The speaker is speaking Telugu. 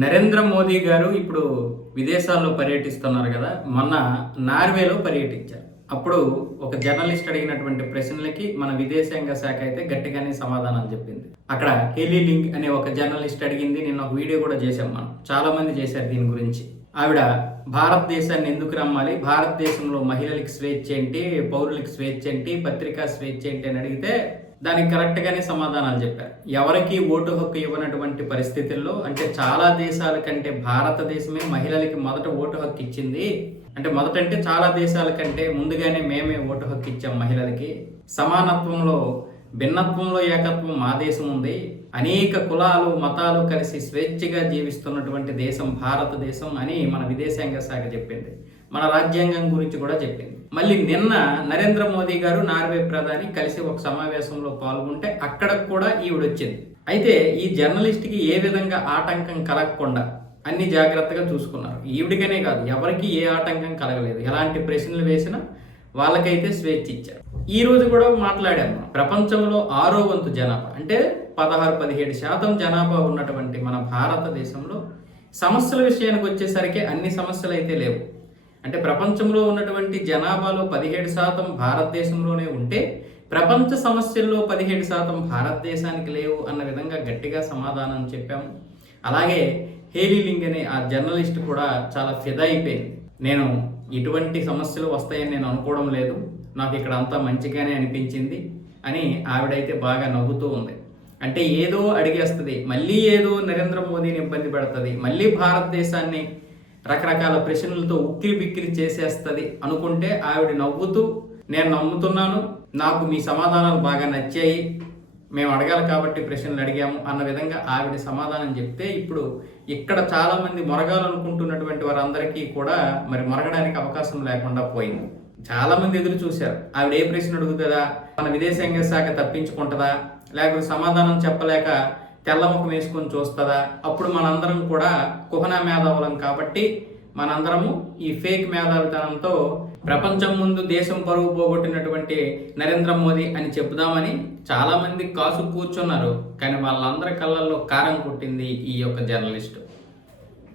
నరేంద్ర మోదీ గారు ఇప్పుడు విదేశాల్లో పర్యటిస్తున్నారు కదా. మొన్న నార్వేలో పర్యటించారు. అప్పుడు ఒక జర్నలిస్ట్ అడిగినటువంటి ప్రశ్నలకి మన విదేశాంగ శాఖ అయితే గట్టిగానే సమాధానాలు చెప్పింది. అక్కడ హెలీ లింగ్ అనే ఒక జర్నలిస్ట్ అడిగింది. నిన్న ఒక వీడియో కూడా చేశాం మనం, చాలా మంది చేశారు దీని గురించి. ఆవిడ భారతదేశాన్ని ఎందుకు నమ్మాలి, భారతదేశంలో మహిళలకి స్వేచ్ఛ ఏంటి, పౌరులకి స్వేచ్ఛ ఏంటి, పత్రికా స్వేచ్ఛ ఏంటి అని అడిగితే దానికి కరెక్ట్గానే సమాధానాలు చెప్పారు. ఎవరికి ఓటు హక్కు ఇవ్వనటువంటి పరిస్థితుల్లో, అంటే చాలా దేశాల కంటే భారతదేశమే మహిళలకి మొదట ఓటు హక్కు ఇచ్చింది. అంటే మొదట అంటే చాలా దేశాల కంటే ముందుగానే మేమే ఓటు హక్కు ఇచ్చాం మహిళలకి. సమానత్వంలో భిన్నత్వంలో ఏకత్వం మా దేశం ఉంది. అనేక కులాలు మతాలు కలిసి స్వేచ్ఛగా జీవిస్తున్నటువంటి దేశం భారతదేశం అని మన విదేశాంగ శాఖ చెప్పింది. మన రాజ్యాంగం గురించి కూడా చెప్పింది. మళ్ళీ నిన్న నరేంద్ర మోదీ గారు నార్వే ప్రధాని కలిసి ఒక సమావేశంలో పాల్గొంటే అక్కడ కూడా ఈవిడొచ్చింది. అయితే ఈ జర్నలిస్ట్కి ఏ విధంగా ఆటంకం కలగకుండా అన్ని జాగ్రత్తగా చూసుకున్నారు. ఈవిడికనే కాదు, ఎవరికి ఏ ఆటంకం కలగలేదు. ఎలాంటి ప్రశ్నలు వేసినా వాళ్ళకైతే స్వేచ్ఛ ఇచ్చారు. ఈ రోజు కూడా మాట్లాడాము. ప్రపంచంలో 6వ వంతు జనాభా, అంటే 16-17% జనాభా ఉన్నటువంటి మన భారతదేశంలో సమస్యల విషయానికి వచ్చేసరికి అన్ని సమస్యలు అయితే లేవు. అంటే ప్రపంచంలో ఉన్నటువంటి జనాభాలో 17% భారతదేశంలోనే ఉంటే ప్రపంచ సమస్యల్లో 17% భారతదేశానికి లేవు అన్న విధంగా గట్టిగా సమాధానం చెప్పాము. అలాగే హేలీ లింగ్ అనే ఆ జర్నలిస్ట్ కూడా చాలా ఫిదా అయిపోయింది. నేను ఇటువంటి సమస్యలు వస్తాయని నేను అనుకోవడం లేదు, నాకు ఇక్కడ అంతా మంచిగానే అనిపించింది అని ఆవిడైతే బాగా నవ్వుతూ ఉంది. అంటే ఏదో అడిగేస్తుంది, మళ్ళీ ఏదో నరేంద్ర మోదీని ఇబ్బంది పెడుతుంది, మళ్ళీ భారతదేశాన్ని రకరకాల ప్రశ్నలతో ఉక్కిరి బిక్కిరి చేసేస్తుంది అనుకుంటే ఆవిడ నవ్వుతూ, నేను నమ్ముతున్నాను, నాకు మీ సమాధానాలు బాగా నచ్చాయి, మేము అడగాలి కాబట్టి ప్రశ్నలు అడిగాము అన్న విధంగా ఆవిడ సమాధానం చెప్తే ఇప్పుడు ఇక్కడ చాలామంది మొరగాలనుకుంటున్నటువంటి వారందరికీ కూడా మరి మొరగడానికి అవకాశం లేకుండా పోయింది. చాలామంది ఎదురు చూశారు, ఆవిడ ఏ ప్రశ్న అడుగుతుందా, మన విదేశాంగ శాఖ తప్పించుకుంటుందా, లేకపోతే సమాధానం చెప్పలేక తెల్లముఖం వేసుకొని చూస్తుందా. అప్పుడు మనందరం కూడా కుహనా మేధావులం కాబట్టి మనందరము ఈ ఫేక్ మేధావితనంతో ప్రపంచం ముందు దేశం పరువు పోగొట్టినటువంటి నరేంద్ర మోదీ అని చెప్దామని చాలామంది కాసు కూర్చున్నారు. కానీ వాళ్ళందరి కళ్ళల్లో కారం కొట్టింది ఈ యొక్క జర్నలిస్టు.